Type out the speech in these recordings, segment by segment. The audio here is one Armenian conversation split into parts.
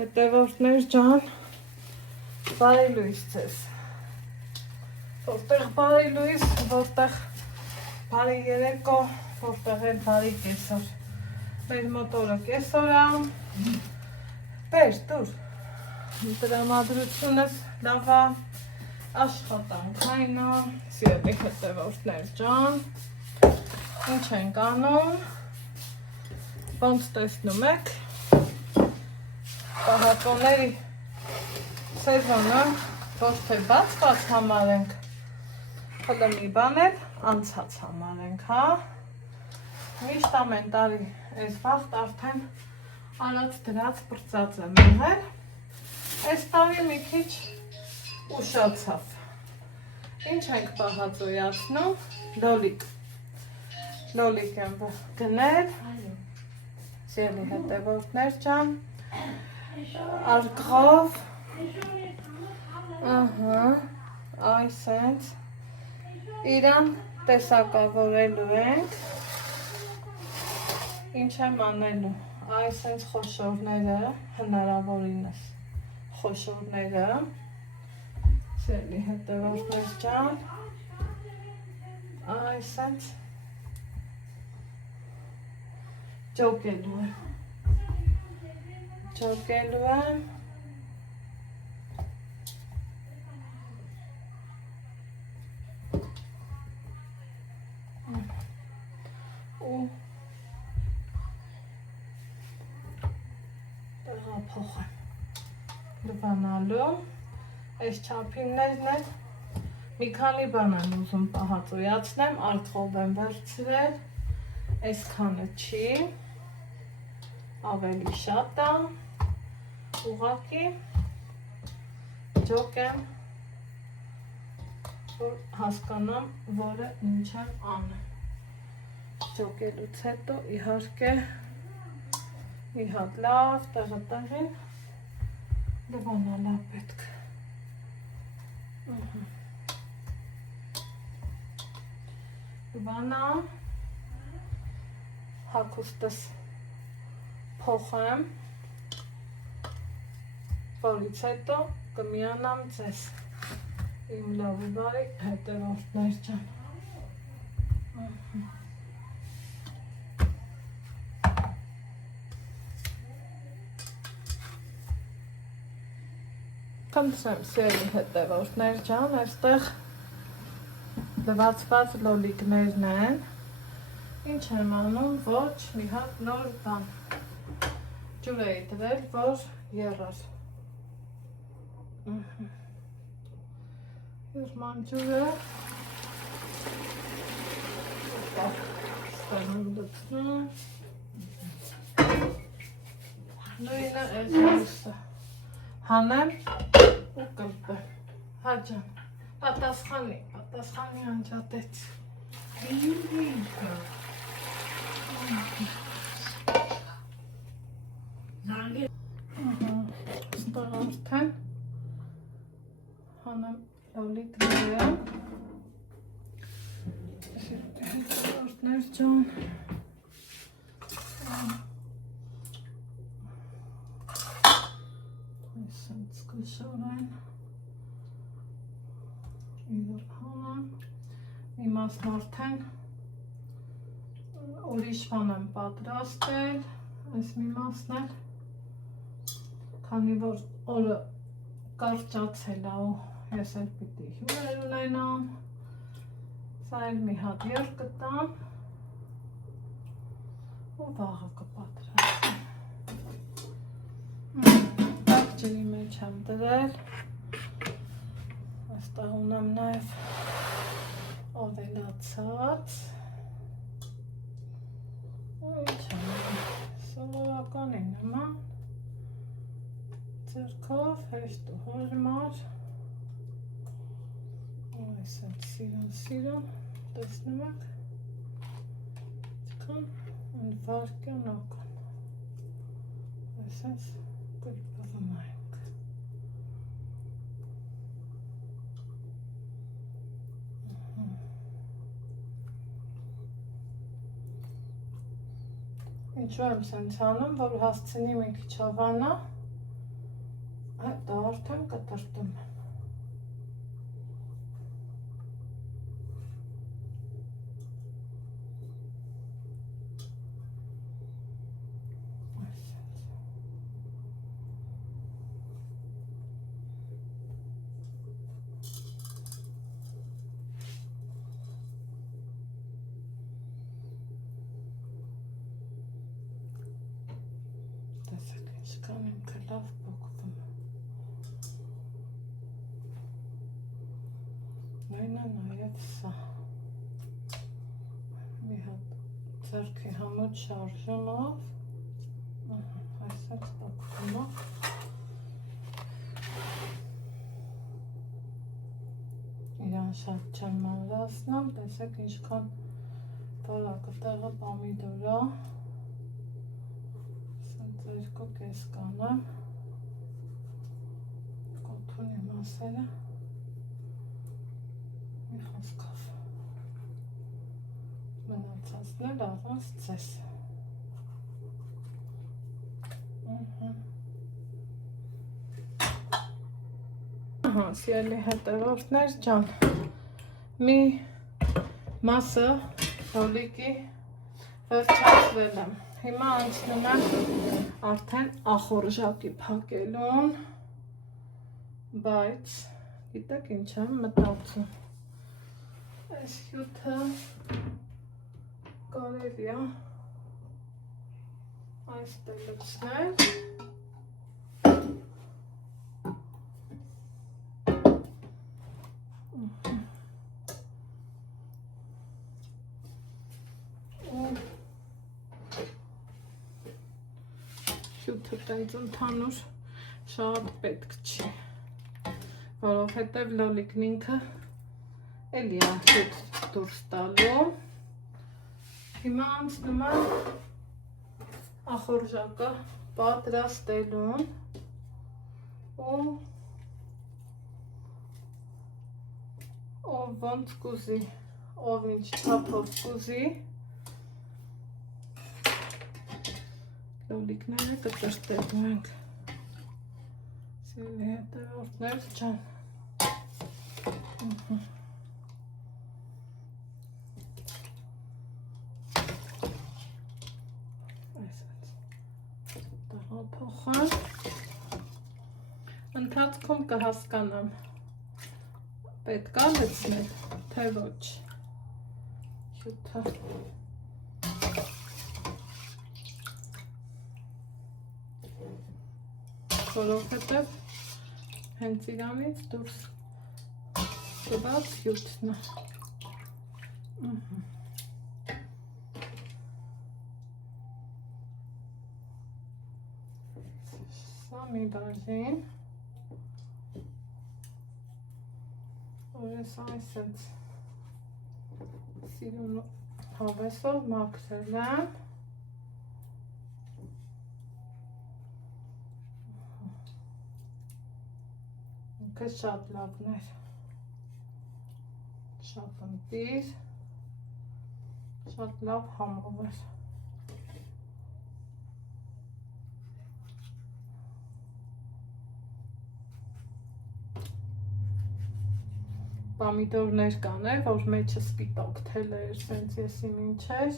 հետևորդներ ջան, բարի լույս ձեզ, որտեղ բարի լույս, որտեղ բարի երեկո, որտեղ էլ բարի կեսօր, մեր մոտորը կեսօր է, բեր, դուր, տրամադրությունս լավ է, աշխատանքային է, սիրելի հետևորդներ ջան, ինչ ենք անում, ոնց տեսնում եք, պահածոների սեզոնը ոչ թե բաց համարենք, հլը մի բան էլ անցած համարենք, հա, միշտ ամեն տարի այս վաղտ արդեն արած դրած պրծած եմ եղել, այս տարի մի քիչ ուշացավ, ինչ ենք պահածոյացնում, լոլիկ եմ գնել, սիրելի հետևորդներ ջան, արգղով, այս ենք, իրան տեսակավորելու ենք, ինչ եմ անելու, այս ենք խոշորները, հնարավորինս խոշորները, սիրելի հետևորդներ ջան, այս ենք, ջոկելու եմ, ու տեղափոխ եմ լվանալու, այս չափիններն էլ մի քանի բան եմ ուզում պահածոյացնեմ, արգղով եմ վերցրել, այսքանը չի, ավելի շատ է, ուղղակի ջոկ եմ, որ հասկանամ, որը ինչ եմ անում, ջոկելուց հետո իհարկե մի հատ լավ տեղին լվանալ է պետք, լվանա, հագուստս փոխեմ, որից հետո կմիանամ ձեզ, իմ լավ ու բարի հետևորդներ ջան, Խնդրեմ սիրելի հետևորդներ ջան, այստեղ լվացված լոլիկներն են, ինչ եմ անում, ոչ մի հատ նոր բան, ջուր էի դրել, որ եռար, եռման ջուրը, ստեղ եմ դծնում, նույնը այս լույսը, հանեմ ու կլպեմ, հա ջան, պատասխանի անջատեց, ստեղ արդեն հանեմ լոլիկները, հետևորդներ ջան, այսենց կշորեն, իրար հանեմ, իմասն արդեն ուրիշ բան եմ պատրաստել, այս մի մասն էլ, քանի որ օրը կարճացել է ու ես էլ պիտի հյուրեր ունենամ, սա էլ մի հատ եռ կտամ ու վաղը կպատրաստեմ, տաք ջրի մեջ եմ դրել, այստեղ ունեմ նաև ավելացած, ինչ եմ, սովորականի նման, ձեռքով հեշտ ու հարմար, այսպես սիրուն, տեսնում եք, այդքան ընդ վարկյան ական, այսպես կլպվում ենք, ինչու եմ սենց անում, որ հասցնի մի քիչ հավանա, Դա արդեն կտրտում եմ։ Ինչքան ինքը լավ փոխվում է։ Նաև սա։ Մի հատ ձեռքի համոտ շարժումով։ Այսպես փոխվում է։ Իրան շատ չեմ մանրացնում, տեսեք ինչքան բարակը տեղը պամիդորա։ Երկու կես կանեմ, կոթունի մասերը, մի խոսքով, մնացածներ առանց ձեզ։ Սիրելի հետևորդներ ջան, մի մասը լոլիկի վերջացվել եմ։ Հիմա անցնում եմ արդեն ախորժակի փակելուն, բայց գիտեք ինչ եմ մտածում։ Այս հյութը կարելի է այստեղ լցնել։ Հյութը տենց ընդհանուր շատ պետք չի, որովհետև լոլիկն ինքը էլի է հյութ դուրս տալու։ Հիմա անցնում եմ ախորժակը պատրաստելուն ու ով ոնց կուզի, ով ինչ չափով կուզի լոլիկները կտրտելու ենք։ Սիրելի հետևորդներ ջան։ Այսպես տեղափոխեմ։ Ընթացքում կհասկանամ պետք է լցնել, թե ոչ։ Հյութը որովհետև հենց իրանից դուրս գված հյութն է։ Սա մի բաժին, որ ես այսպես սիրուն հավեսով մաքրել եմ։ Ինքը շատ լավն էր, շատ ընտիր, շատ լավ համով էր։ Պամիդորներ կաներ, որ մեջը սպիտակ թել էր, սենց եսի մինչեր։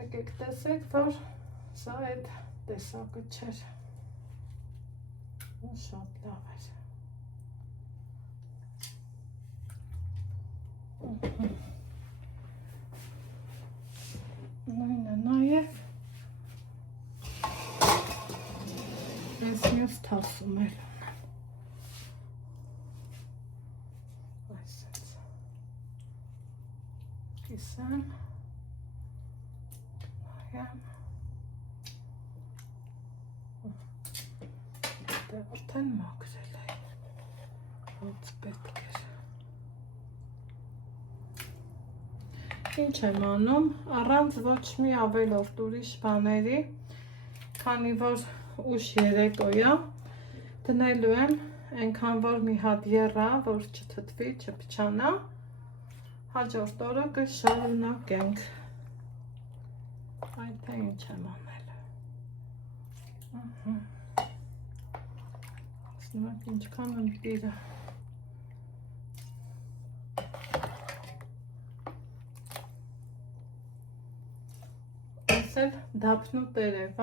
Եկեք տեսեք, որ սա այդ տեսակը չէր։ Շատ լավ էր։ Նույնը նաև ես մյուս թասում էր ունեմ։ Այսպես կիսեմ, նայեմ, դե արդեն մաքրել է, ոնց պետք էր։ Ինչ եմ անում, առանց ոչ մի ավելորդ ուրիշ բաների, քանի որ ուշ երեկո է, դնելու եմ այնքան որ մի հատ եռա, որ չթթվի, չփչանա, հաջորդ օրը կշարունակենք։ Այդ թե ինչ եմ անել։ Նույնք ինչքան ընտիրը։ Ես էլ դափնու տերև,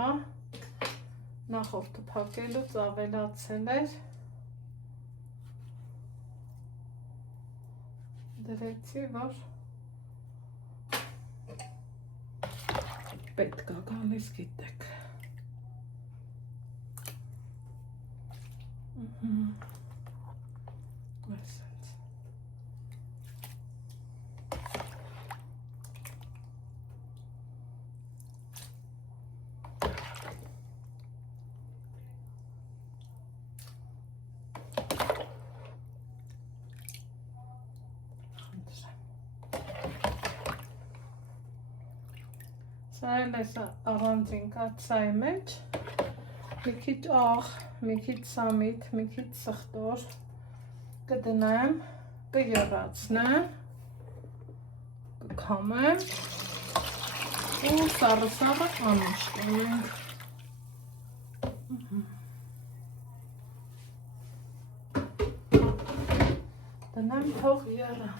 նախորդը փակելուց ավելացել էր։ Դրեցի, որ պետք է գալիս գիտեք։ Այսպես։ Սա էլ է առանձին կաթսայի մեջ, մի քիչ աղ, մի քիչ սամիտ, մի քիչ սխտոր կդնեմ, կեռացնեմ, կքամեմ ու սառը անուշ կնենք։ Դնեմ թող եռա։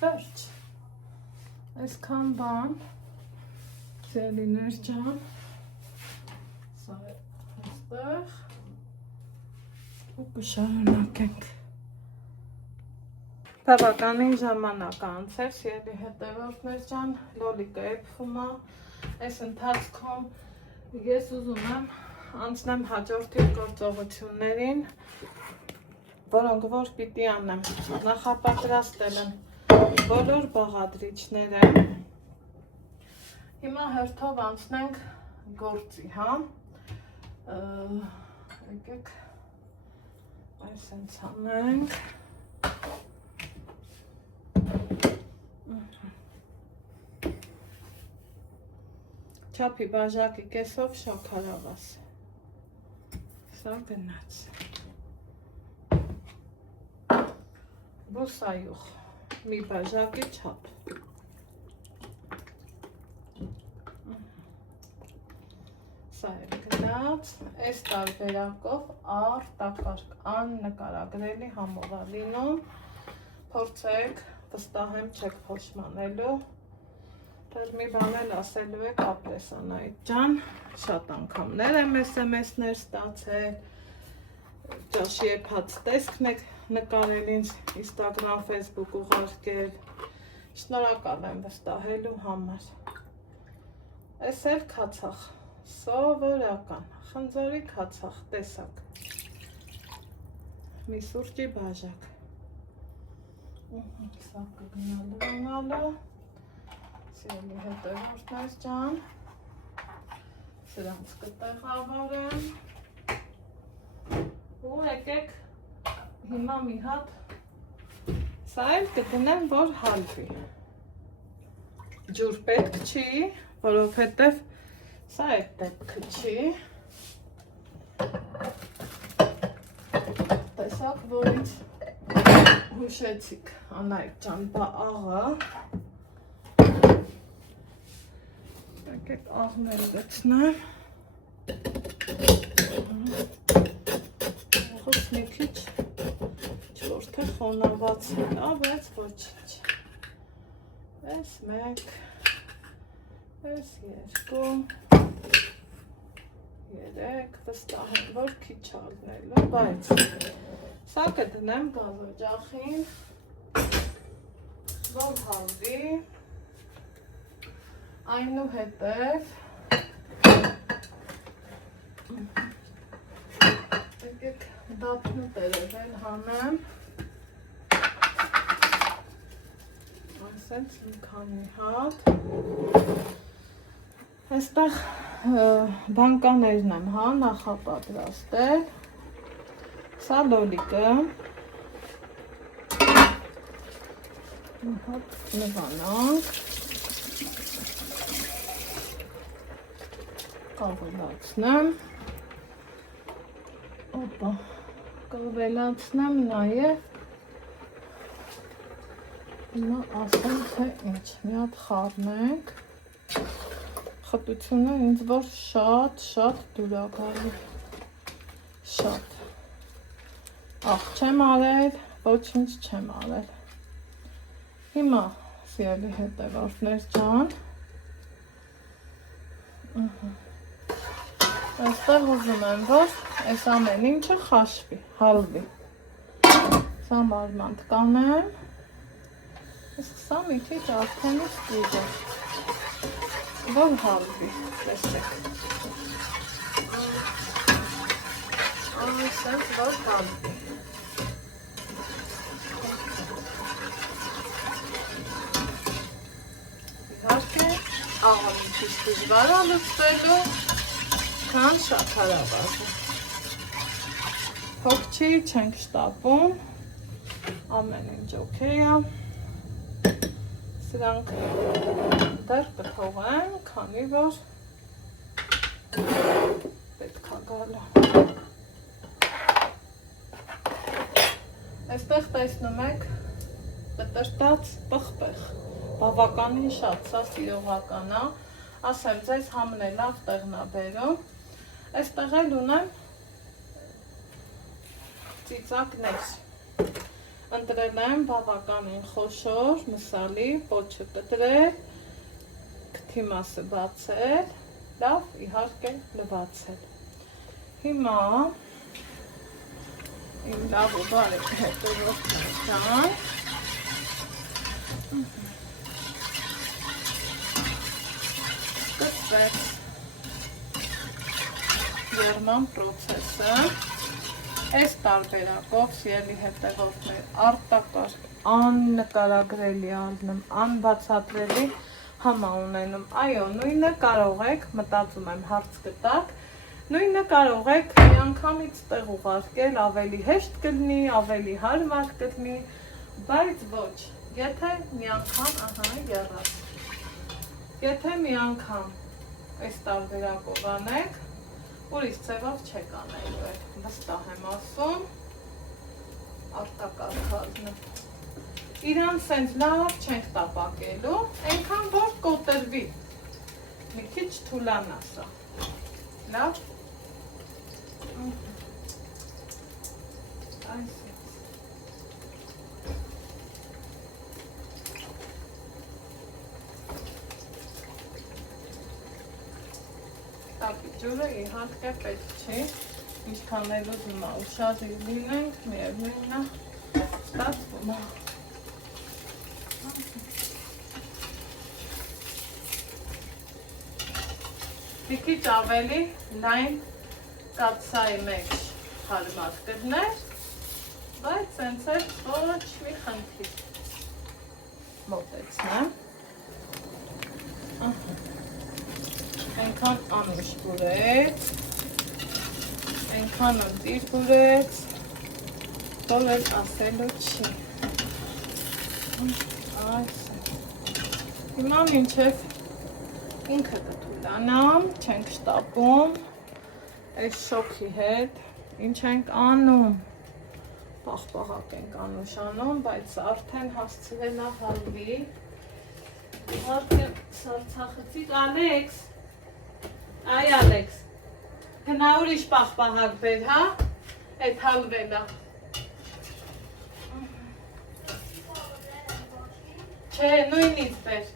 Վերջ, այսքան բան, սերիներ ջան, սա է այստեղ ու կշարունակենք։ Բավականին ժամանակ անցել, սիրելի հետևորդներ ջան, լոլիկը էփվում է, այս ընթացքում ես ուզում եմ անցնեմ հաջորդի գործողություններին, որոնք որ պիտի անեմ, նախապատրաստել եմ բոլոր բաղադրիչները։ Հիմա հերթով անցնենք գործի, հա։ Եկեք այսենց անենք։ Չափի բաժակի կեսով շաքարավազ։ Սա գնաց։ Բուսայուղ։ Մի բաժակի չափ։ Սա էլ գնաց, այս տարբերակով արտակարգ աննկարագրելի համով է լինում, փորձեք, վստահ եմ չեք փոշմանելու, դեռ մի բան էլ ասելու եք ապրեսանայից ջան, շատ անգամներ եմ SMS-ներ ստացել, ճաշի եփած տեսքն եք նկարել ինձ Instagram, Facebook ուղարկել, շնորհակալ եմ վստահելու համար։ Այս էլ քացախ, սովորական, խնձորի քացախ, տեսակ, մի սուրճի բաժակ, սա կգնալու, սիրելի հետևորդներ ջան, սրանց կտեղավորեմ, ու եկեք հիմա մի հատ, սա էլ կդնեմ, որ հալվի, ջուր պետք չի, որովհետև սա էլ պետք չի, տեսակ, որ ինձ հուշեցիք, Անայք ջան, բա աղը, եկեք աղներ գցնեմ, աղս մի քիչ չորթե խոնավացել, բայց ոչինչ, այս մեկ, այս երկու, երեք, վստահ եմ, որ քիչ ալնելու, բայց սա կդնեմ գազօջախին, որ հալվի, այնուհետև եկեք դափնու տերևել հանեմ, ասենց մի քանի հատ, այստեղ բանկաներն եմ հա նախապատրաստել, սա լոլիկը, մի հատ նվանանք, կավելացնեմ, Опа, կավելացնեմ նաև, հիմա ասեմ թե ինչ, մի հատ խառնենք, խտությունը ինձ որ շատ դուր է գալի, շատ, չեմ արել, ոչինչ չեմ արել, հիմա սիրելի հետևորդներ ջան, այստեղ ուզում եմ, որ այս ամեն ինչը խաշվի, հալվի, սա մարմանդ կանեմ, իսկ սա մի քիչ արդեն ստուգ է, որ հալվի, տեսեք, այսպես որ հալվի, իհարկե աղամի քիչ դժվար է լուծվելու, քան շաքարավազը, փոք չի, չենք շտապում, ամեն ինչ օքեյ է, սրանք դեռ կթողեմ, քանի որ պետք է գալը։ Այստեղ տեսնում եք կտրտած պղպեղ, բավականին շատ, սա սիրողական է, ասեմ ձեզ համն է լավ տեղն է բերում, այստեղ էլ ունեմ ծիծակներ, ընտրել եմ բավականին խոշոր, մսալի, պոչը կտրել, քթի մասը բացել, լավ իհարկե լվացել, հիմա իմ լավ ու բարեկ հետևորդներ ջան, սկսվեց եռման պրոցեսը, այս տարբերակով սիրելի հետևորդներ արտակարգ աննկարագրելի անբացատրելի համա ունենում, այո նույնը կարող եք, մտածում եմ հարց գտաք, նույնը կարող եք միանգամից տեղ ուղարկել, ավելի հեշտ կլինի, ավելի հարմար կլինի, բայց ոչ, եթե մի անգամ, եռած, եթե մի անգամ այս տարբերակով անեք, ուրիշ ձևով չեք անելու եք, վստահ եմ ասում, արտակարգազնը, իրան սենց լավ չենք տապակելու, ենքան որ կոտրվի, մի քիչ թուլանա սա, լավ, այսպես, տապի ջուրը իհարկե պետք չի, ինչքան էլ ուզում է ուշադիր լինենք, միևնույնն է ստացվում է։ Մի քիչ ավելի լայն կաթսայի մեջ հարմար կլներ, բայց սենց էլ ոչ մի խնդիր մոտեցնեմ։ Այնքան անուշ բուրեց, այնքան ընտիր բուրեց, որ էլ ասելու չի։ Այս է։ Հիմա մինչև ինքը կթուլանամ, չենք շտապում, այս շոքի հետ, ինչ ենք անում, պաղպաղակ ենք անուշանում, բայց արդեն հասցվել է հալվի։ Իհարկե սարցախցիկ Ալեքս, այ Ալեքս, գնա ուրիշ պաղպաղակ բեր, հա, այդ հալվել է։ Չէ, նույնից բեր։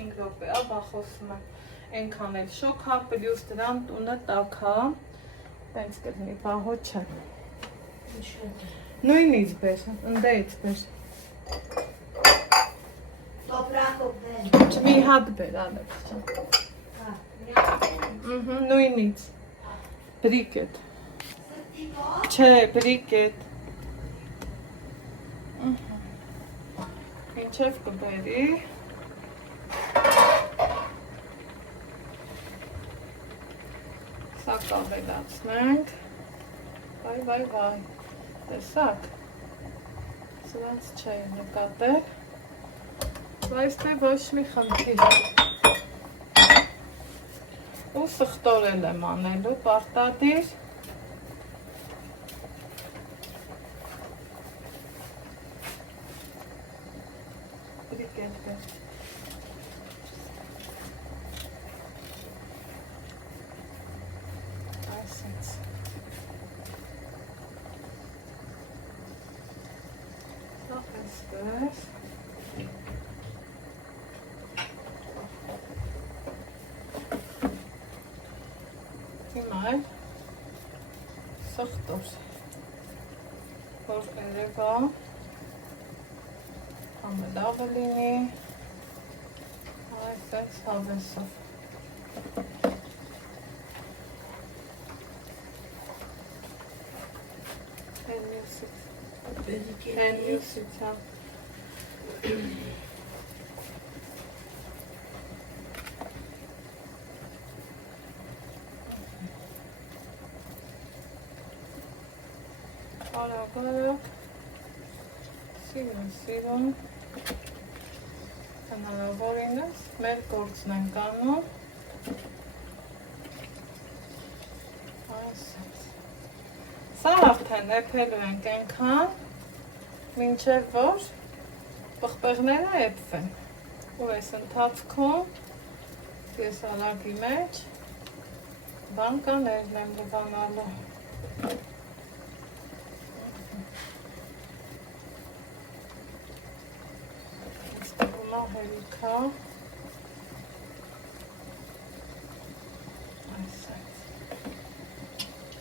5 րոպե, աբա խոսում եմ, ենքան էլ շոք հա, պլյուս դրան տունը տակ հա, տենց կլինի, պահո չէ։ Նույնից բեր, ընդեից բեր։ Մի հատ բեր, Ալեքս ջան։ Նույնից, բրիկետ։ Չէ, բրիկետ։ Ինչև կբերի։ Սա կավելացնենք, վայ, տեսակ, սրանց չէի նկատել, բայց թե ոչ մի խնդիր, ու սխտորել եմ անելու, պարտադիր, Տրիկետը։ Այսպես։ Այսպես։ Հիմա սխտոր, որ երևա, համը լավը լինի, այսպես հավեսով։ Հենյուսից, հա։ Արագ, սիրուն, հնարավորինս մեր գործն ենք անում, այսպես, սա արդեն էփելու ենք ենքան, մինչև որ պղպեղները էփվեն, ու այս ընթացքում ես արագի մեջ բանկաներն եմ լվանալու, հերիքա, այսպես,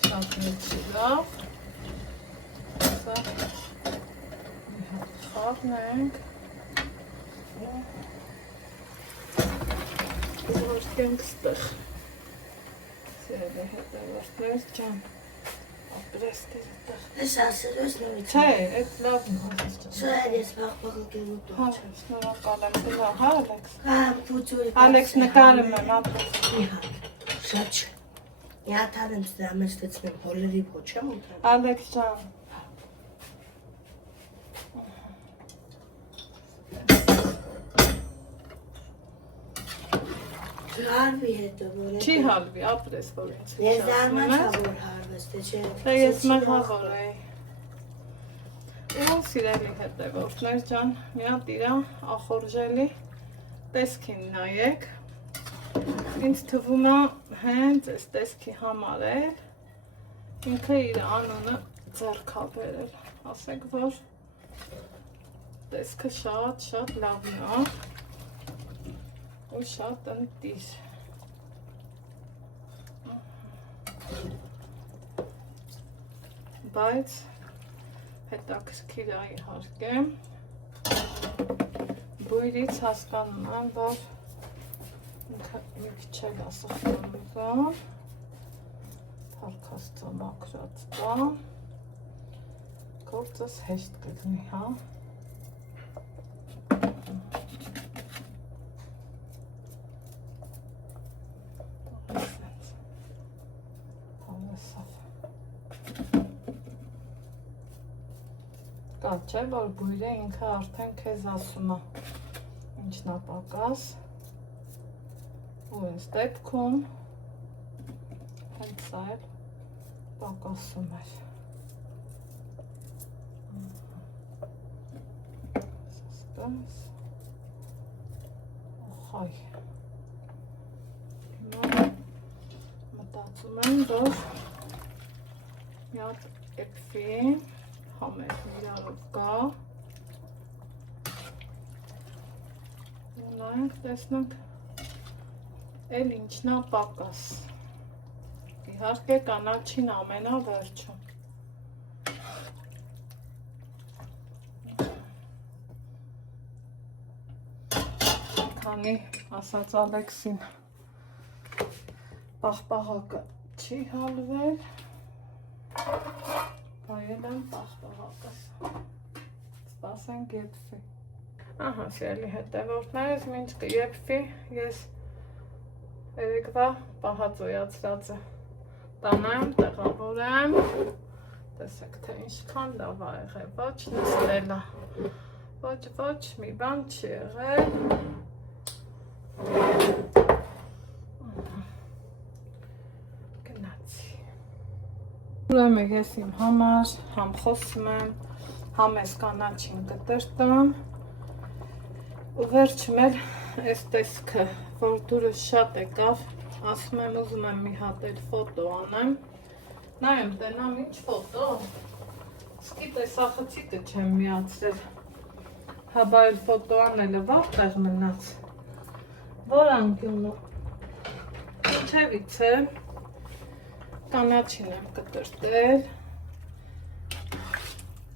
շատ մեջի լավ, սա մի հատ խառնենք, որտենք ստեղ, սիրելի հետևորդներ ջան, ապրես տիրտեղ։ Ես ասել ես նորից։ Չէ, այդ լավն ասես ջան։ Սա ես բաղբաղակելու տող։ Հա, շնորհակալ եմ, գնա, հա Ալեքս։ Հա, փուծուրի։ Ալեքս նկարում եմ, ապրես։ Իհա, շատ չէ։ Մի հատ եմ սրա մեջ տեցնեմ, հոլերի ոչ եմ ուտել։ Ալեքս ջան։ Հարվի հետո որ է։ Չի հալվի, ապրես որ ինձ։ Ես դարմանա որ հարվես, թե չէ։ Դա ես մեղավոր էի։ Ու սիրելի հետևորդներ ջան, մի հատ իրա ախորժելի տեսքին նայեք։ Ինձ թվում է հենց այս տեսքի համար է ինքը իր անունը ձեռքա բերել։ Ասեք որ տեսքը շատ լավն է։ Ու շատ ընտիր։ Բայց հետաքրքիր է իհարկե։ Բույրից հասկանում եմ, որ ինքը մի քիչ էլ ասխտանուզան, թարքաստա մաքրած դա, գործս հեշտ կգնի, հա։ Կա չէ, որ բույրը ինքը արդեն քեզ ասում է ինչն է պակաս ու այս դեպքում հենց սա էլ պակասում էր սասպես խայ հիմա մտածում եմ, որ մի հատ էպվի համեր իրարով կա ու նայենք տեսնենք էլ ինչն է պակաս իհարկե կանաչին ամենավերջում քանի ասաց Ալեքսին պաղպաղակը չի հալվել Հայել եմ պաղպաղակս, սպասենք եպվի, ահա սիրելի հետևորդներս մինչ կեպվի, ես երեկվա պահածոյացրածը տանեմ, տեղավորեմ, տեսեք թե ինչքան լավ է եղել, ոչ նստելա, ոչ մի բան չի եղել, Ուրեմն ես իմ համար համ խոսում եմ, համ ես կանաչին կտրտում ու վերջում էլ այս տեսքը, որ դուրս շատ եկավ, ասում եմ ուզում եմ մի հատ էլ ֆոտո անեմ, նայեմ տենամ ինչ ֆոտո, սկի տեսախցիկը չեմ միացրել, հաբա էլ ֆոտո անելը որտեղ մնաց, որ անկյունը, ինչևից է, կանաչին եմ կտրտել,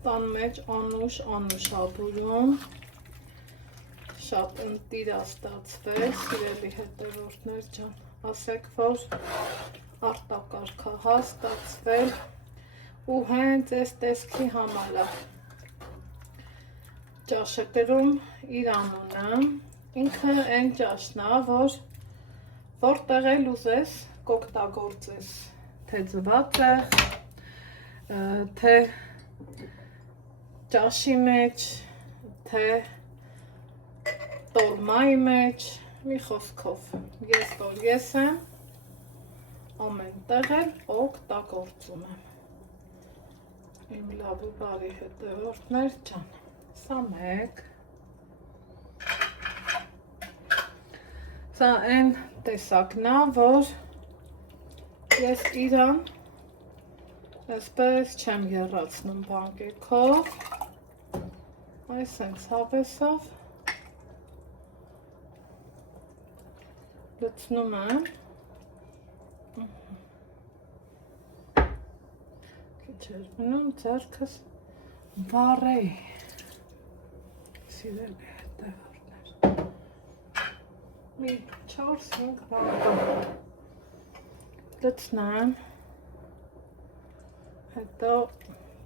տան մեջ անուշ աբուրում, շատ ընտիր ստացվել, սիրելի հետևորդներ ջան, ասեք, որ արտակարգ հա ստացվել ու հենց այս տեսքի համար է ճաշը գրում իր անունը, ինքը այն ճաշն է, որտեղ էլ ուզես կօգտագործես, թե ձվածեղ, թե ճաշի մեջ, թե տոլմայի մեջ, մի խոսքով, ես որ ես եմ, ամեն տեղ էլ օգտագործում եմ, իմ լավ ու բարի հետևորդներ ջան, սա մեկ, սա այն տեսակն է, որ ես իրան այսպես չեմ եռացնում բանկեքով, այս հենց հավեսով լցնում եմ, քիչ էր մնում ձեռքս վառեի, սիրելի հետևորդներ, մի 4-5 վարկան լցնեմ, հետո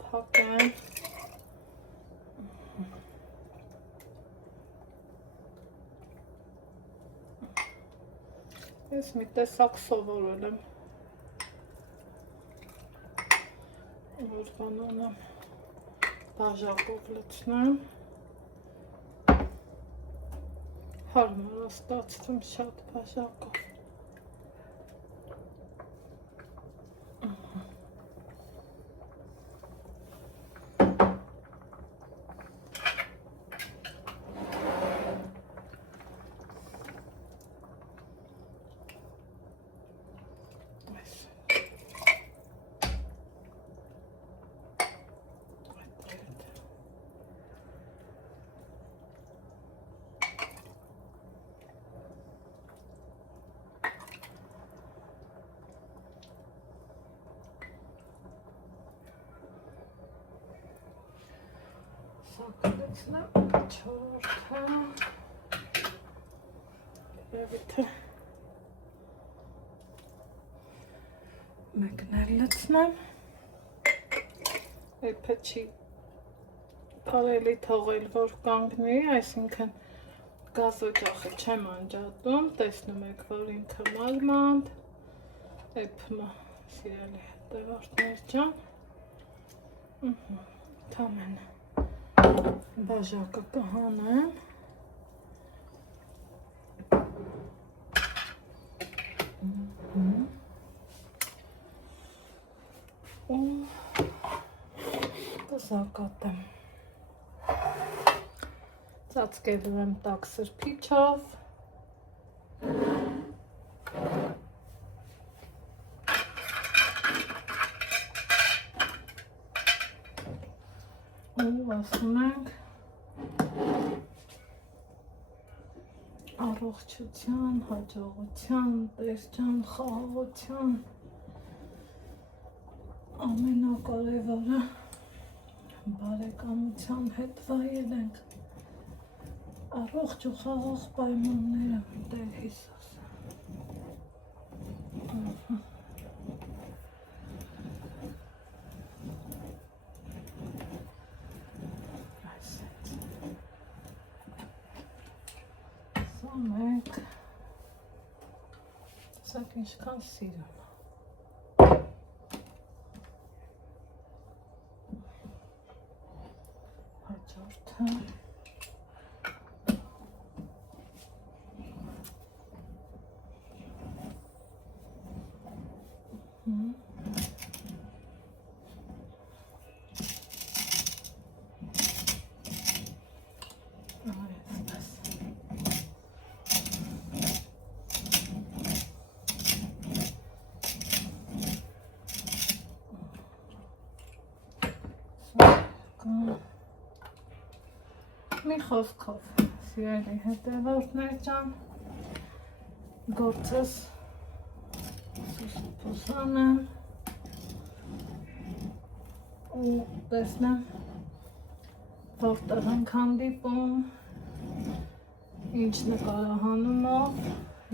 փակեմ, ես մի տեսակ սովորել եմ, որ կանոնեմ բաժակով լցնեմ, հարմար է ստացվում շատ բաժակով, լցնեմ չորթը, երևիթե մեկն էլ լցնեմ, էպը չի կարելի թողել, որ կանգնի, այսինքն գազօջախը չեմ անջատում, տեսնում եք, որ ինքը մանդ, էպը սիրելի հետևորդներ ջան, թամենը բաժակը կհանեմ, ու կզակատեմ, ծածկելու եմ տաք սրբիչով, ու ասում ենք առողջության, հաջողության, տեսչան, խաղաղության ամենակարևորը բարեկամության հետ վայել ենք առողջ ու խաղաղ պայմանները Տեր Հիսուս Մենք սակ ինչքան սիրում հաջորդը Մի խոսքով, սիրելի հետևորդներ ջան, գործս սուսանեմ ու տեսնեմ որտեղ ենք հանդիպում, ինչ նկարահանումով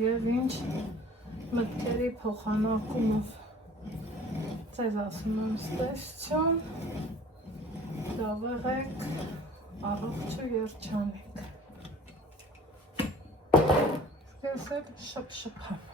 և ինչ մտքերի փոխանակումով։ Ձեզ ասում եմ ստեսություն, դավեղեք, առողջ ու երջանիկ։ Ես էլ շփշփամ։